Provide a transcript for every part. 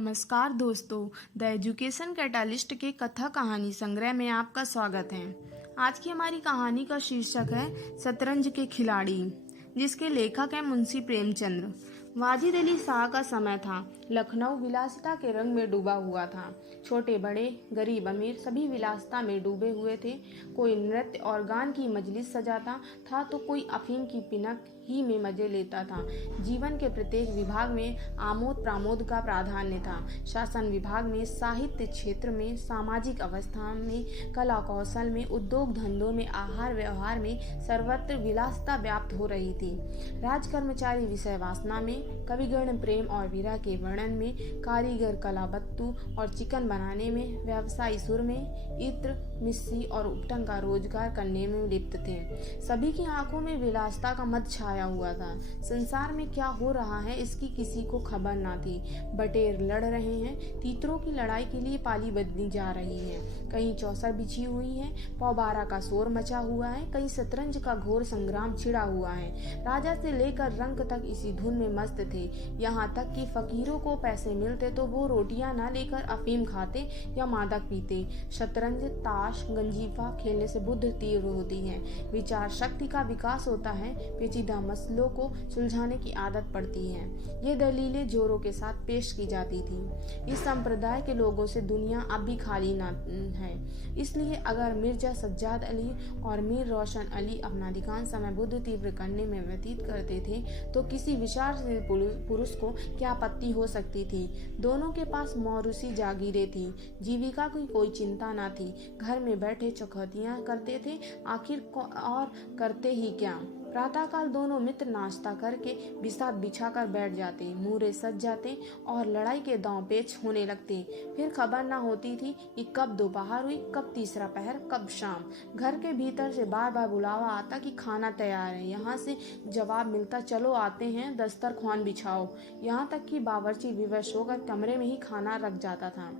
नमस्कार दोस्तों, the education catalyst के कथा कहानी संग्रह में आपका स्वागत है। आज की हमारी कहानी का शीर्षक है शतरंज के खिलाड़ी, जिसके लेखक हैं मुंशी प्रेमचंद्र। वाजिद अली शाह का समय था। लखनऊ विलासिता के रंग में डूबा हुआ था। छोटे बड़े, गरीब अमीर सभी विलासिता में डूबे हुए थे। कोई नृत्य और गान की मजलिस सजाता था तो कोई अफीम की पिनक ही में मजे लेता था। जीवन के प्रत्येक विभाग में आमोद प्रमोद का प्राधान्य था। शासन विभाग में, साहित्य क्षेत्र में, सामाजिक अवस्था में, कला कौशल में, उद्योग धंधों में, आहार व्यवहार में सर्वत्र विलासिता व्याप्त हो रही थी। राज कर्मचारी विषय वासना में, कविगण प्रेम और विरह के वर्णन में, कारीगर कला बत्तू और चिकन बनाने में, व्यवसायी सुर में, इत्र मिस्सी और उपटन का रोजगार करने में लिप्त थे। सभी की आंखों में विलासिता का मद छाया हुआ था। संसार में क्या हो रहा है इसकी किसी को खबर ना थी। बटेर लड़ रहे हैं, तीतरों की लड़ाई के लिए पाली बदली जा रही है। कहीं चौसर बिछी हुई है, पौबारा का शोर मचा हुआ है, कहीं शतरंज का घोर संग्राम छिड़ा हुआ है। राजा से लेकर रंक तक इसी धुन में मस्त थे। यहाँ तक कि फकीरों को पैसे मिलते तो वो रोटियां न लेकर अफीम खाते या मादक पीते। शतरंज, ताश, गंजीफा खेलने से बुद्धि तीव्र होती है, विचार शक्ति का विकास होता है, पेचीदा मसलों को सुलझाने की आदत पड़ती है। ये दलीलें जोरों के साथ पेश की जाती थी। इस संप्रदाय के लोगों से दुनिया अब भी खाली न है। इसलिए अगर मिर्जा सज्जाद अली और मीर रोशन अली अपना अधिकांश समय बुद्धि तीव्र करने में व्यतीत करते थे तो किसी विचारशील पुरुष को क्या आपत्ति हो सकती थी। दोनों के पास मौरूसी जागीरें थी, जीविका की कोई चिंता न थी। घर में बैठे चौखटियां करते थे, आखिर और करते ही क्या। प्रातःकाल दोनों मित्र नाश्ता करके बिसात बिछाकर बैठ जाते, मूरे सज जाते और लड़ाई के दांव पेच होने लगते। फिर खबर न होती थी कि कब दोपहर हुई, कब तीसरा पहर, कब शाम। घर के भीतर से बार बार बुलावा आता कि खाना तैयार है। यहाँ से जवाब मिलता, चलो आते हैं, दस्तरख्वान बिछाओ। यहाँ तक कि बावर्ची विवश होकर कमरे में ही खाना रख जाता था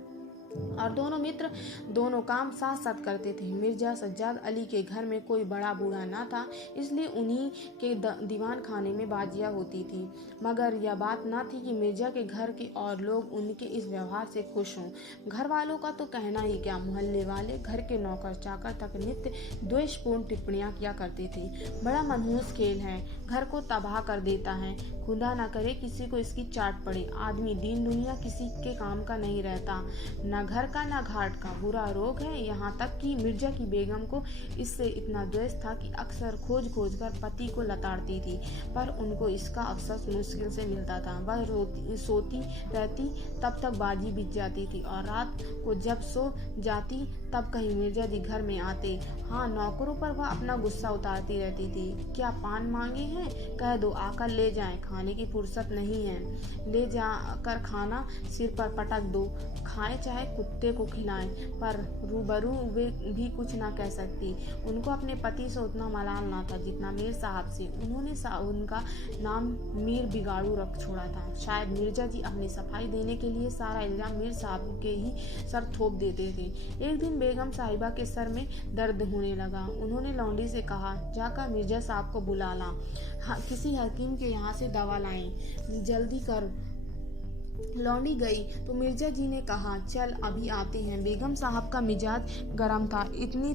और दोनों मित्र दोनों काम साथ साथ करते थे। मिर्जा सज्जाद अली के घर में कोई बड़ा बूढ़ा न था, इसलिए उन्हीं के दीवान खाने में बाजियां होती थी। मगर यह बात न थी कि मिर्जा के घर के और लोग उनके इस व्यवहार से खुश हों। घर वालों का तो कहना ही क्या, मोहल्ले वाले, घर के नौकर चाकर तक नित्य द्वेषपूर्ण टिप्पणियां किया करते थे। बड़ा मनहूस खेल है, घर को तबाह कर देता है, खुदा न करे किसी को इसकी चाट पड़े। आदमी दीन दुनिया किसी के काम का नहीं रहता, न घर का न घाट का, बुरा रोग है। यहाँ तक कि मिर्जा की बेगम को इससे इतना द्वेष था कि अक्सर खोज खोज कर पति को लताड़ती थी, पर उनको इसका अवसर मुश्किल से मिलता था। वह सोती रहती तब तक बाजी बीत जाती थी और रात को जब सो जाती तब कहीं मिर्जा जी घर में आते। हाँ, नौकरों पर वह अपना गुस्सा उतारती रहती थी। क्या पान मांगे हैं? कह दो, आकर ले जाएं, खाने की फुर्सत नहीं है। ले जाकर खाना सिर पर पटक दो, खाएं चाहे कुत्ते को खिलाएं। पर रूबरू वे भी कुछ ना कह सकती। उनको अपने पति से उतना मलाल ना था जितना मीर साहब से। उन्होंने उनका नाम मीर बिगाड़ू रख छोड़ा था। शायद मिर्जा जी अपनी सफाई देने के लिए सारा इल्जाम मीर साहब के ही सर थोप देते थे। एक दिन बेगम साहिबा के सर में दर्द होने लगा। उन्होंने लौंडी से कहा, जाकर मिर्जा साहब को बुला ला, किसी हकीम के यहाँ से दवा लाएं, जल्दी कर। लौंडी गई तो मिर्जा जी ने कहा, चल अभी आते हैं। बेगम साहब का मिजाज गर्म था। इतनी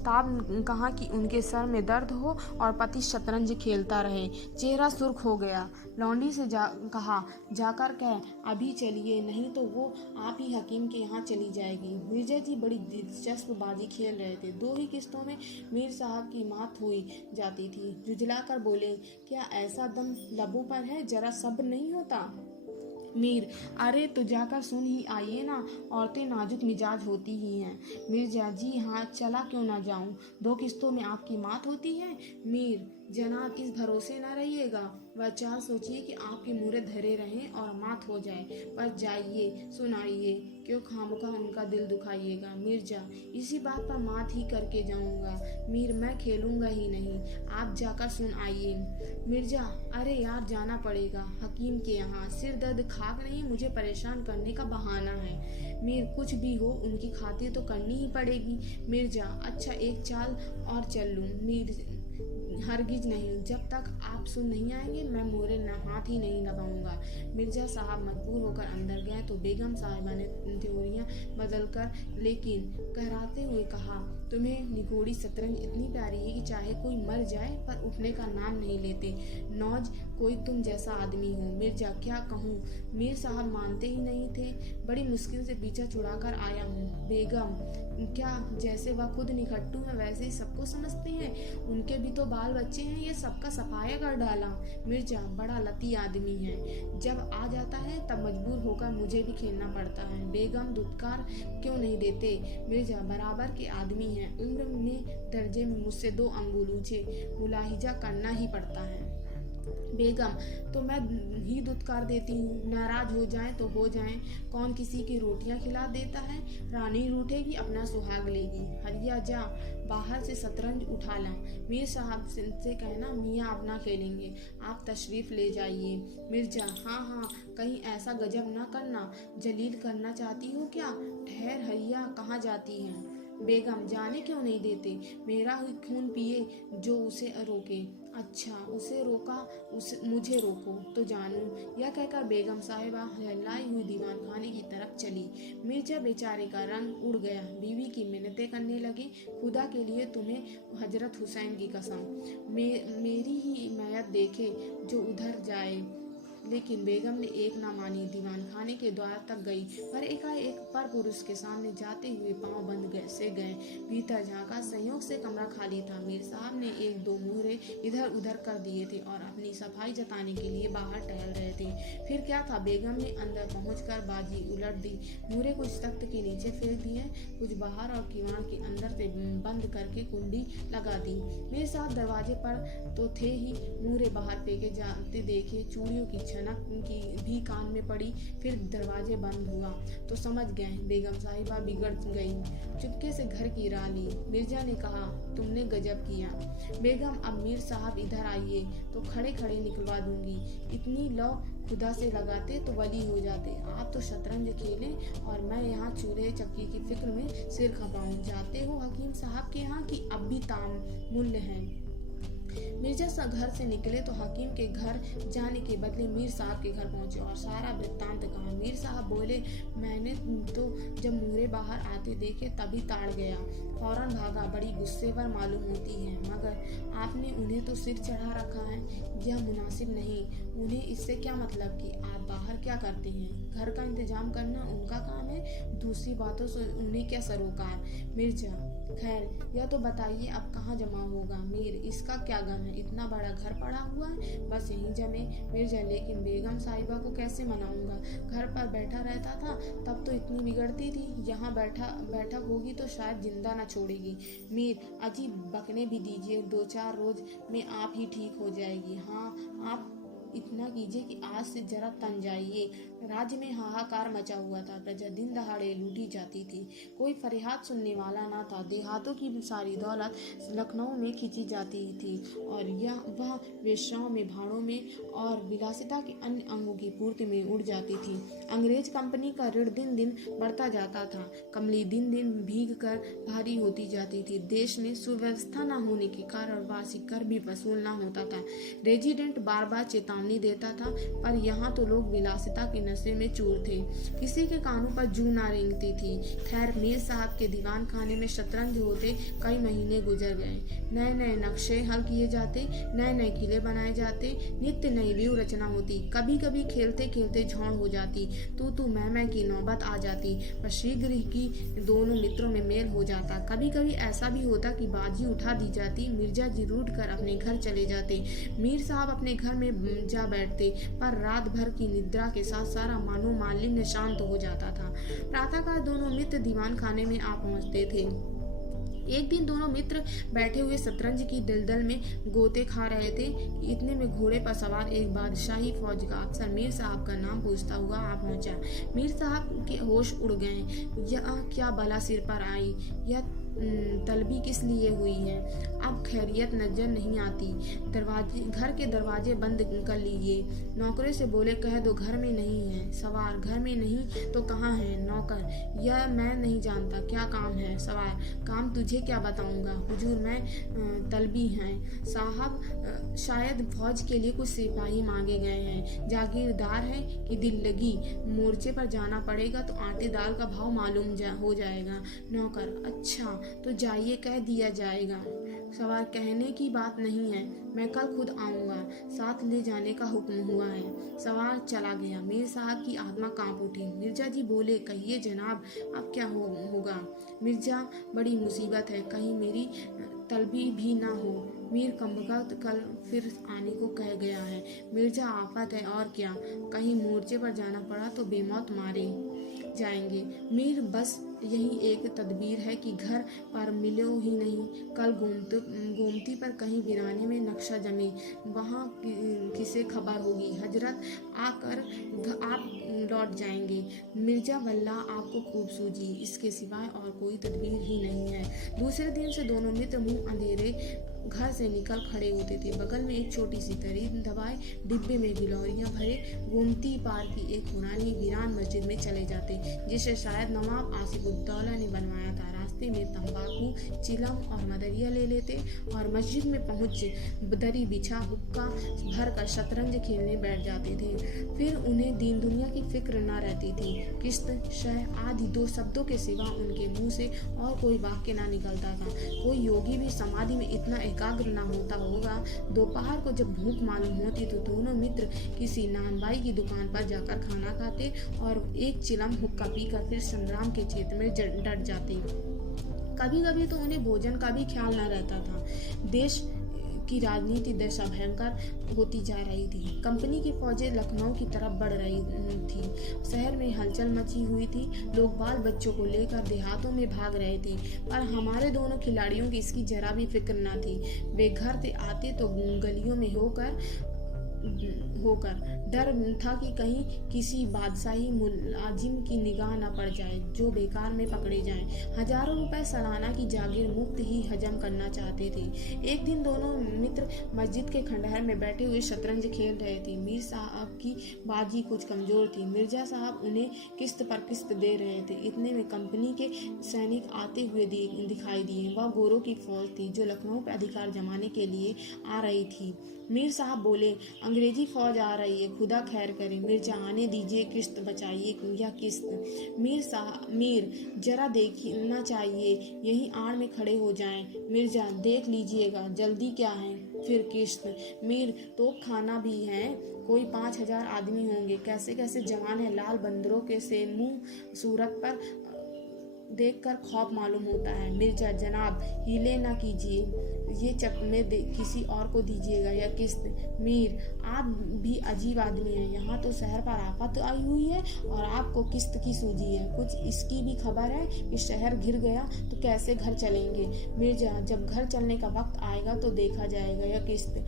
ताब कहा कि उनके सर में दर्द हो और पति शतरंज खेलता रहे। चेहरा सुर्ख हो गया। लौंडी से कहा, जाकर कह अभी चलिए, नहीं तो वो आप ही हकीम के यहाँ चली जाएगी। मिर्जा जी बड़ी दिलचस्प बाजी खेल रहे थे। 2 ही किस्तों में मीर साहब की मात हुई जाती थी। जुझला कर बोले, क्या ऐसा दम लबों पर है, जरा सब्र नहीं होता? मीर, अरे तो जाकर सुन ही आइए ना, औरतें नाजुक मिजाज होती ही हैं। मिर्जा जी, हाँ, चला क्यों ना जाऊं, 2 किस्तों में आपकी मात होती है। मीर, जनाब इस भरोसे न रहिएगा, वह चाल सोचिए कि आपके मुरे धरे रहें और मात हो जाए। पर जाइए, सुनाइए, क्यों खामखा उनका दिल दुखाइएगा। मिर्जा, इसी बात पर मात ही करके जाऊंगा। मीर, मैं खेलूंगा ही नहीं, आप जाकर सुन आइए। मिर्जा, अरे यार जाना पड़ेगा हकीम के यहाँ, सिर दर्द खाक नहीं, मुझे परेशान करने का बहाना है। मीर, कुछ भी हो उनकी खातिर तो करनी ही पड़ेगी। मिर्जा, अच्छा एक चाल और चल लूं। मीर, हरगिज नहीं, जब तक आप सुन नहीं आएंगे मैं मोहरे हाथ ही नहीं लगाऊंगा। मिर्जा साहब मजबूर होकर अंदर गए तो बेगम साहिबा ने त्योरियां बदलकर लेकिन कहराते हुए कहा, तुम्हें निगोड़ी शतरंज इतनी प्यारी है कि चाहे कोई मर जाए पर उठने का नाम नहीं लेते। नौज कोई तुम जैसा आदमी हो। मिर्जा क्या कहूँ, मीर साहब मानते ही नहीं थे। बड़ी मुश्किल से पीछा छुड़ाकर आया हूँ। बेगम क्या जैसे वह खुद निखट्टू है वैसे ही सबको समझते हैं? उनके भी तो बाल बच्चे हैं, ये सबका सफाया कर डाला। मिर्जा बड़ा लती आदमी है, जब आ जाता है तब मजबूर होकर मुझे भी खेलना पड़ता है। बेगम दुत्कार क्यों नहीं देते? मिर्जा बराबर के आदमी हैं, उम्र में दर्जे में मुझसे 2 अंगुल ऊंचे, मुलाहिजा करना ही पड़ता है। बेगम तो मैं ही दुत्कार देती हूँ, नाराज हो जाएं तो हो जाएं, कौन किसी की रोटियां खिला देता है? रानी रूठेगी अपना सुहाग लेगी। हरिया जा बाहर से शतरंज उठा ला। मीर साहब से कहना मियाँ अपना खेलेंगे, आप तशरीफ ले जाइए। मिर्जा हाँ, कहीं ऐसा गजब ना करना, जलील करना चाहती हो क्या? ठहर हरिया, कहाँ जाती है? बेगम जाने क्यों नहीं देते? मेरा ही खून पिए जो उसे रोके। अच्छा उसे रोका, मुझे रोको तो जानूं। यह कहकर बेगम साहिबा लहलाई हुई दीवान खाने की तरफ चली। मिर्जा बेचारे का रंग उड़ गया। बीवी की मिन्नतें करने लगे, खुदा के लिए तुम्हें हजरत हुसैन की कसम, मेरी ही मैयत देखे जो उधर जाए। लेकिन बेगम ने एक ना मानी, दीवान खाने के द्वार तक गई, पर एकाएक पर पुरुष के सामने जाते हुए पांव बंद से गए। भीतर झांका, संयोग से कमरा खाली था। मीर साहब ने 1-2 मुहरे इधर उधर कर दिए थे और अपनी सफाई जताने के लिए बाहर टहल रहे थे। फिर क्या था, बेगम ने अंदर पहुंचकर बाजी उलट दी। मुहरे कुछ तख्त के नीचे फेंक दिए, कुछ बाहर और किवाड़ के अंदर से बंद करके कुंडी लगा दी। मीर साहब दरवाजे पर तो थे ही, मुहरे बाहर फेंके जाते देखे। चूड़ियों की छनक की भी कान में पड़ी। फिर दरवाजे बंद हुआ तो समझ गए बेगम साहिबा बिगड़ गई। चुपके से घर की राह ली। मिर्जा ने कहा, तुमने गजब किया। बेगम अब मीर साहब इधर आइए तो खड़े खड़े निकलवा दूंगी। इतनी लौ खुदा से लगाते तो वली हो जाते। आप तो शतरंज खेलें और मैं यहाँ चूल्हे चक्की की फिक्र में सिर खपाऊं। जाते हो हकीम साहब के यहाँ कि अब भी तामुल्य है? मिर्जा घर से निकले तो हकीम के घर जाने के बदले मीर साहब के घर पहुंचे और सारा वृत्तांत कहा। मीर साहब बोले, मैंने तो जब मुहरे बाहर आते देखे तभी ताड़ गया, फौरन भागा। बड़ी गुस्सेवर मालूम होती है, मगर आपने उन्हें तो सिर चढ़ा रखा है, यह मुनासिब नहीं। उन्हें इससे क्या मतलब कि आप बाहर क्या करते हैं? घर का इंतजाम करना उनका काम है, दूसरी बातों से उन्हें क्या सरोकार? मिर्जा खैर यह तो बताइए अब कहाँ जमा होगा? मीर इसका क्या गम है, इतना बड़ा घर पड़ा हुआ है, बस यहीं जमे। मिर्जा लेकिन बेगम साहिबा को कैसे मनाऊंगा? घर पर बैठा रहता था तब तो इतनी बिगड़ती थी, यहाँ बैठक होगी तो शायद जिंदा न छोड़ेगी। मीर अजीब बकने भी दीजिए, 2-4 रोज में आप ही ठीक हो जाएगी। हाँ आप इतना कीजिए कि आज से जरा तन जाइए। राज्य में हाहाकार मचा हुआ था, प्रजा दिन दहाड़े लूटी जाती थी, कोई फरियाद सुनने वाला ना था। देहातों की सारी दौलत लखनऊ में खींची जाती थी और वह वेश्याओं में, भाड़ों में और विलासिता के अन्य अंगों की पूर्ति में उड़ जाती थी। अंग्रेज कंपनी का ऋण दिन दिन बढ़ता जाता था, कमली दिन दिन भीग कर भारी होती जाती थी। देश में सुव्यवस्था न होने के कारण वार्षिक कर भी वसूल न होता था। रेजिडेंट बार बार चेतावनी देता था, पर यहाँ तो लोग विलासिता के नशे में चूर थे, किसी के कानों पर जू ना रेंगती थी। खैर मीर साहब के दीवान खाने में शतरंज होते कई महीने गुजर गए। नए नए नक्शे हल किए जाते, नए नए किले बनाए जाते, नित्य नई व्यू रचना होती। कभी कभी खेलते खेलते झौड़ हो जाती, तू मैं की नौबत आ जाती, पर शीघ्र ही दोनों मित्रों में मेल हो जाता। कभी कभी ऐसा भी होता कि बाजी उठा दी जाती, मिर्जा जी रूठ कर अपने घर चले जाते। मीर साहब अपने घर में जा बैठते, पर रात भर की निद्रा के साथ सारा मानो मालिन्य शांत हो जाता था। प्रातःकाल दोनों मित्र दीवान खाने में आ पहुंचते थे। एक दिन दोनों मित्र बैठे हुए शतरंज की दलदल में गोते खा रहे थे। इतने में घोड़े पर सवार एक बादशाही फौज का अफसर मीर साहब का नाम पूछता हुआ आ पहुंचा। मीर साहब के होश उड़ गए। यह क्या बला सिर पर आई? यह तलबी किस लिए हुई है? अब खैरियत नजर नहीं आती। घर के दरवाजे बंद कर लीजिए। नौकरे से बोले, कह दो घर में नहीं है। सवार, घर में नहीं तो कहाँ है? नौकर, यह मैं नहीं जानता, क्या काम है? सवार, काम तुझे क्या बताऊंगा हुजूर, मैं तलबी हैं साहब, शायद फौज के लिए कुछ सिपाही मांगे गए हैं। जागीरदार है कि दिल लगी, मोर्चे पर जाना पड़ेगा तो आटे दाल का भाव मालूम हो जाएगा। नौकर, अच्छा तो जाइए, कह दिया जाएगा। सवार, कहने की बात नहीं है, मैं कल खुद आऊंगा, साथ ले जाने का हुक्म हुआ है। सवार चला गया। मीर साहब की आत्मा कांप उठी। मिर्जा जी बोले, कहिए जनाब, अब क्या होगा? मिर्जा, बड़ी मुसीबत है, कहीं मेरी तलबी भी ना हो। मीर कमबख्त कल फिर आने को कह गया है। मिर्जा, आफत है और क्या, कहीं मोर्चे पर जाना पड़ा तो बेमौत मारे जाएंगे। मीर, बस यही एक तदबीर है कि घर पर मिलो ही नहीं। कल गोमती पर कहीं वीराने में नक्शा जमी, वहाँ किसे खबर होगी? हजरत आकर आप लौट जाएंगे। मिर्जा, वल्लाह आपको खूब सूझी, इसके सिवाय और कोई तदबीर ही नहीं है। दूसरे दिन से दोनों मित्र मुंह अंधेरे घर से निकल खड़े होते थे। बगल में एक छोटी सी तरी दबाए डिब्बे में गिलौरियां भरे गोमती पार की एक पुरानी वीरान मस्जिद में चले जाते, जिसे शायद नवाब आसिफुद्दौला ने बनवाया था। रास्ते में तंबाकू, चिलम और मदरिया ले लेते और मस्जिद में पहुंच दरी बिछा हुक्का भर कर शतरंज खेलने बैठ जाते थे। फिर उन्हें दीन दुनिया की फिक्र न रहती थी। किस्त, शह आदि दो शब्दों के सिवा उनके मुंह से और कोई वाक्य ना निकलता था। कोई योगी भी समाधि में इतना एकाग्र ना होता होगा। दोपहर को जब भूख मालूम होती तो दोनों मित्र किसी नानबाई की दुकान पर जाकर खाना खाते और एक चिलम हुक्का पीकर फिर संग्राम के क्षेत्र में डट जाते। कभी कभी तो उन्हें भोजन का भी ख्याल न रहता था। देश की राजनीति दशा भयंकर होती जा रही थी। कंपनी की फौजें लखनऊ की तरफ बढ़ रही थी। शहर में हलचल मची हुई थी। लोग बाल बच्चों को लेकर देहातों में भाग रहे थे, पर हमारे दोनों खिलाड़ियों की इसकी जरा भी फिक्र न थी। वे घर से आते तो गलियों में होकर डर था कि कहीं किसी बादशाही मुलाजिम की निगाह न पड़ जाए जो बेकार में पकड़े जाएं। हजारों रुपए सालाना की जागीर मुफ्त ही हजम करना चाहते थे। एक दिन दोनों मित्र मस्जिद के खंडहर में बैठे हुए शतरंज खेल रहे थे। मीर साहब की बाजी कुछ कमजोर थी। मिर्जा साहब उन्हें किस्त पर किस्त दे रहे थे। इतने में कंपनी के सैनिक आते हुए दिखाई दिए। वह गोरों की फौज थी जो लखनऊ पर अधिकार जमाने के लिए आ रही थी। मीर साहब बोले, अंग्रेजी फौज आ रही है, खुदा खैर करे। मिर्जा, आने दीजिए, किस्त बचाइए या किस्त। मीर, जरा देखना चाहिए, यहीं आड़ में खड़े हो जाएं। मिर्जा, देख लीजिएगा, जल्दी क्या है? फिर किस्त। मीर, तो खाना भी है, कोई 5,000 आदमी होंगे। कैसे कैसे जवान है, लाल बंदरों के से मुंह सूरत पर देखकर खौफ मालूम होता है। मिर्जा, जनाब हिले ना कीजिए, ये चकमे किसी और को दीजिएगा या किस्त। मीर, आप भी अजीब आदमी हैं, यहाँ तो शहर पर आफत आई हुई है और आपको किस्त की सूझी है। कुछ इसकी भी खबर है कि शहर घिर गया तो कैसे घर चलेंगे? मिर्जा, जब घर चलने का वक्त आएगा तो देखा जाएगा या किस्त।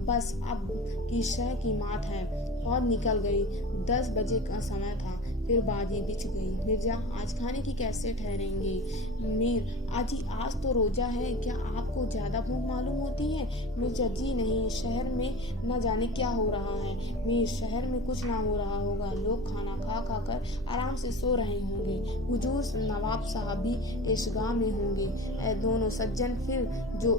बस अब की शह की मात है। और निकल गई। 10 बजे का समय था। फिर बाजी बिछ गई। मिर्जा, आज खाने की कैसे ठहरेंगे? मीर, आज तो रोजा है, क्या आपको ज्यादा भूख मालूम होती है? मिर्जा, जी नहीं, शहर में न जाने क्या हो रहा है। मीर, शहर में कुछ ना हो रहा होगा, लोग खाना खा कर आराम से सो रहे होंगे। हुजूर नवाब साहब भी ऐशगाह में होंगे। दोनों सज्जन फिर जो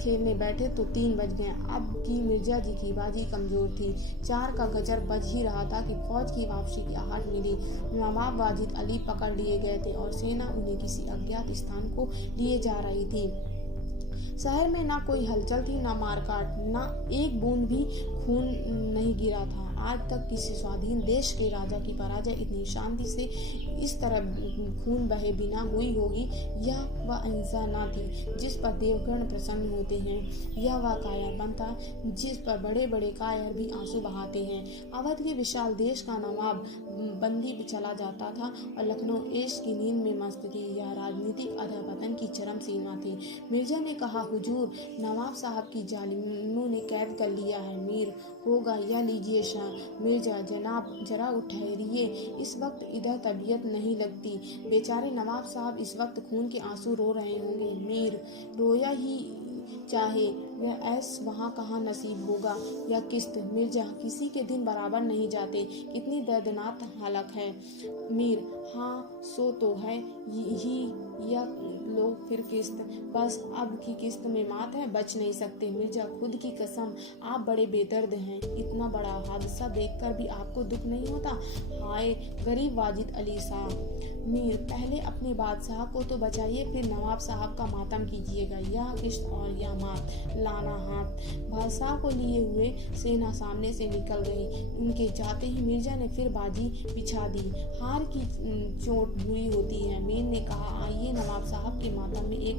खेलने बैठे तो 3 बज गए। अब की मिर्जा जी की बाजी कमजोर थी। 4 का गजर बज ही रहा था कि फौज की वापसी की आहट मिली। नवाब वाजिद अली पकड़ लिए गए थे और सेना उन्हें किसी अज्ञात स्थान को लिए जा रही थी। शहर में ना कोई हलचल थी, ना मारकाट, ना एक बूंद भी खून नहीं गिरा था। आज तक किसी स्वाधीन देश के राजा की पराजय इतनी शांति से इस तरह खून बहे बिना हुई होगी, यह वह अहिंसा न थी जिस पर देवगण प्रसन्न होते हैं। यह वह कायरपन था जिस पर बड़े बड़े कायर भी आंसू बहाते हैं। अवध के विशाल देश का नवाब बंदी चला जाता था और लखनऊ ऐश की नींद में मस्त थी। यह राजनीतिक अधःपतन की चरम सीमा थी। मिर्जा ने कहा, हुजूर, नवाब साहब की जालिमों ने कैद कर लिया है। मीर, होगा, यह लीजिए शाह। मिर्जा, जनाब जरा ठहरिए, इस वक्त इधर तबीयत नहीं लगती। बेचारे नवाब साहब इस वक्त खून के आंसू रो रहे होंगे। मीर, रोया ही चाहे, वह ऐस वहाँ कहाँ नसीब होगा या किस्त। मिर्जा, किसी के दिन बराबर नहीं जाते, कितनी दर्दनाक हालत है। मीर, हाँ सो तो है ही, या लो फिर किस्त। बस अब की किस्त में मात है, बच नहीं सकते। मिर्जा, खुद की कसम, आप बड़े बेदर्द हैं। इतना बड़ा हादसा देखकर भी आपको दुख नहीं होता? हाय गरीब वाजिद अली साहब। मीर, पहले अपने बादशाह को तो बचाइए, फिर नवाब साहब का मातम कीजिएगा। यह किस्त और यह मात, लाना हाथ। बादशाह को लिए हुए सेना सामने से निकल गई। उनके जाते ही मिर्जा ने फिर बाजी बिछा दी। हार की चोट बुरी होती है। मीर ने कहा, आइए नवाब साहब के मातम में एक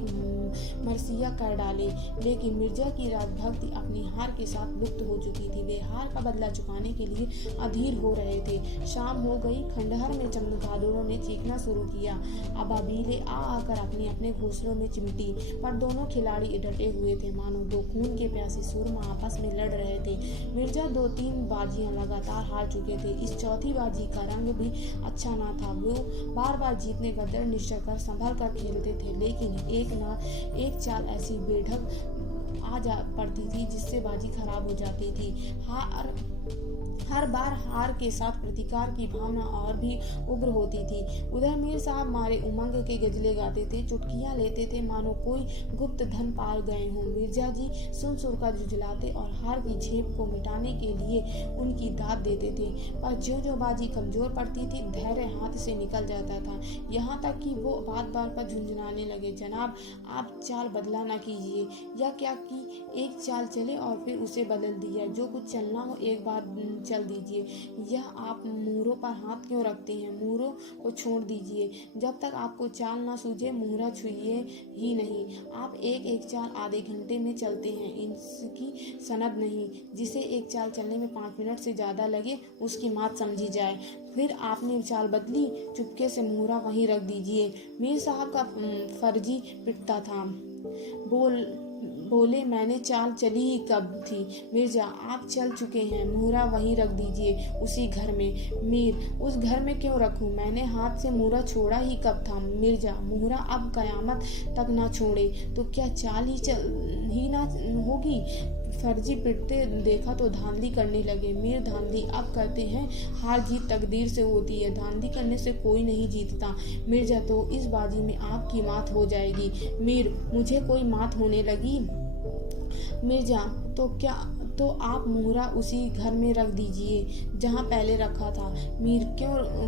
मरसिया कर डाले। लेकिन मिर्जा की राजभक्ति अपनी हार के साथ लुप्त हो चुकी थी। वे हार का बदला चुकाने के लिए अधीर हो रहे थे। शाम हो गई। खंडहर में चमगादड़ों ने चीखना शुरू किया। अबाबीलें आ आकर अपने अपने घोंसलों में चिमटी, पर दोनों खिलाड़ी डटे हुए थे, मानो दो खून के प्यासे सुरमा आपस में लड़ रहे थे। मिर्जा 2-3 बाजियां लगातार हार चुके थे। इस चौथी बाजी का रंग भी अच्छा ना था। वो बार बार जीतने का दृढ़ निश्चय कर संभल कर खेलते थे, लेकिन एक चाल ऐसी बेढक आ जा पड़ती थी जिससे बाजी खराब हो जाती थी। हर बार हार के साथ प्रतिकार की भावना और भी उग्र होती थी। उधर मीर साहब मारे उमंग के गजले गाते थे, चुटकियां लेते थे, मानो कोई गुप्त धन पार गए हों। मिर्जा जी सुन कर जुझलाते और हार की झेप को मिटाने के लिए उनकी दाद देते थे, पर जो बाजी कमजोर पड़ती थी, धैर्य हाथ से निकल जाता था। यहाँ तक कि वो बात पर झुंझुनाने लगे, जनाब आप चाल बदला ना कीजिए। या क्या कि एक चाल चले और फिर उसे बदल दिया। जो कुछ चलना हो एक बार चल दीजिए। यह आप मुहरों पर हाथ क्यों रखते हैं? मुहरों को छोड़ दीजिए। जब तक आपको चाल ना सूझे मुहरा छुइए ही नहीं। आप एक चाल आधे घंटे में चलते हैं, इसकी सनद नहीं। जिसे एक चाल चलने में 5 मिनट से ज्यादा लगे, उसकी मात समझी जाए। फिर आपने चाल बदली, चुपके से मुहरा वहीं रख दीजिए। मीर साहब का फर्जी पिटता था। बोले, मैंने चाल चली ही कब थी? मिर्जा, आप चल चुके हैं, मुहरा वहीं रख दीजिए, उसी घर में। मीर, उस घर में क्यों रखूं? मैंने हाथ से मुहरा छोड़ा ही कब था? मिर्जा, मुहरा अब कयामत तक ना छोड़े तो क्या चाल ही ना होगी? फर्जी पिटते देखा तो धांधली करने लगे। मीर, धांधली अब करते हैं, हार जीत तकदीर से होती है, धांधली करने से कोई नहीं जीतता। मिर्जा, तो इस बाजी में आपकी मात हो जाएगी। मीर, मुझे कोई मात होने लगी? मिर्जा, तो आप मुहरा उसी घर में रख दीजिए जहाँ पहले रखा था। मीर,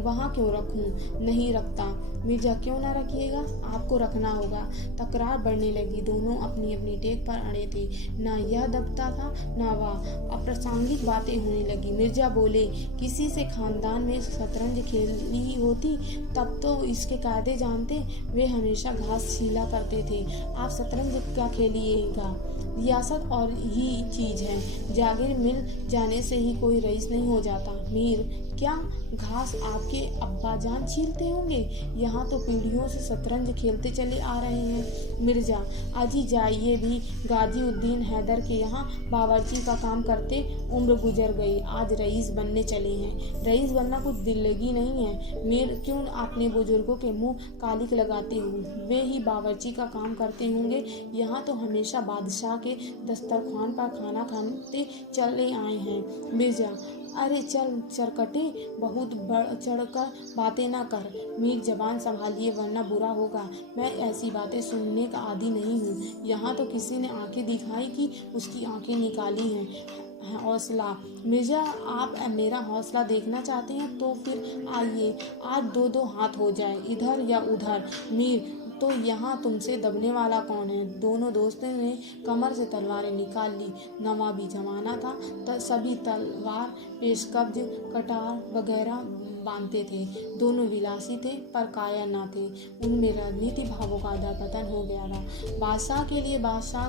वहाँ क्यों रखूं? नहीं रखता। मिर्जा, क्यों ना रखिएगा? आपको रखना होगा। तकरार बढ़ने लगी। दोनों अपनी अपनी टेक पर अड़े थे। ना यह दबता था ना वह। अप्रासंगिक बातें होने लगी। मिर्जा बोले, किसी से खानदान में शतरंज खेली होती तब तो इसके कायदे जानते। वे हमेशा घास छीला करते थे। आप शतरंज क्या खेलिएगा? रियासत और ही चीज है। जागीर मिल जाने से ही कोई रईस नहीं हो जाता। मीर, क्या घास आपके अब्बाजान छीलते होंगे? यहाँ तो पीढ़ियों से शतरंज खेलते चले आ रहे हैं। मिर्जा, अजी जाइए भी गाजीउद्दीन हैदर के यहाँ बावर्ची का काम करते उम्र गुजर गई, आज रईस बनने चले हैं। रईस बनना कुछ दिल्लगी नहीं है। मीर, क्यों अपने बुजुर्गों के मुंह कालिक लगाते हो? वे ही बावर्ची का काम करते होंगे। यहाँ तो हमेशा बादशाह के दस्तरखान पर खाना खाते चले आए हैं। मिर्जा, अरे चल चरकटे, बहुत बढ़ चढ़कर बातें ना कर। मीर, जबान संभालिए वरना बुरा होगा। मैं ऐसी बातें सुनने का आदी नहीं हूँ। यहाँ तो किसी ने आंखें दिखाई कि उसकी आंखें निकाली हैं। हौसला। मिर्जा, आप मेरा हौसला देखना चाहते हैं तो फिर आइए, आज 2-2 हाथ हो जाए, इधर या उधर। मीर, तो यहाँ तुमसे दबने वाला कौन है? दोनों दोस्तों ने कमर से तलवारें निकाल ली। नवाबी जमाना था, सभी तलवार पेशकब्ज कटार वगैरह बांधते थे। दोनों विलासी थे पर कायर न थे। उनमें राजनीति भावों का अधःपतन हो गया था। बादशाह के लिए बादशाह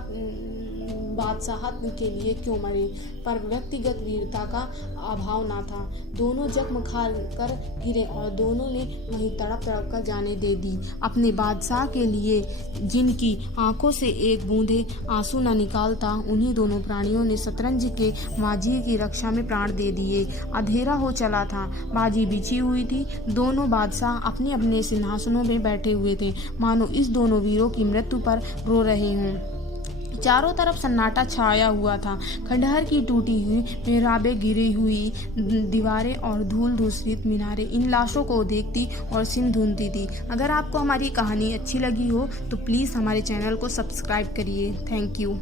बादशाहत के लिए क्यों मरे, पर व्यक्तिगत वीरता का अभाव ना था। दोनों जख्म खा कर गिरे और दोनों ने वहीं तड़प तड़प कर जाने दे दी। अपने बादशाह के लिए जिनकी आंखों से एक बूंदे आंसू न निकालता, उन्हीं दोनों प्राणियों ने शतरंज के माजिए की रक्षा में प्राण दे दिए। अंधेरा हो चला था, बाजी बिछी हुई थी, दोनों बादशाह अपने अपने सिंहासनों में बैठे हुए थे, मानो इस दोनों वीरों की मृत्यु पर रो रहे हों। चारों तरफ सन्नाटा छाया हुआ था। खंडहर की टूटी हुई मेहराबें, गिरी हुई दीवारें और धूल धूसरित मीनारें इन लाशों को देखती और सिर धुनती थी। अगर आपको हमारी कहानी अच्छी लगी हो तो प्लीज़ हमारे चैनल को सब्सक्राइब करिए। Thank you.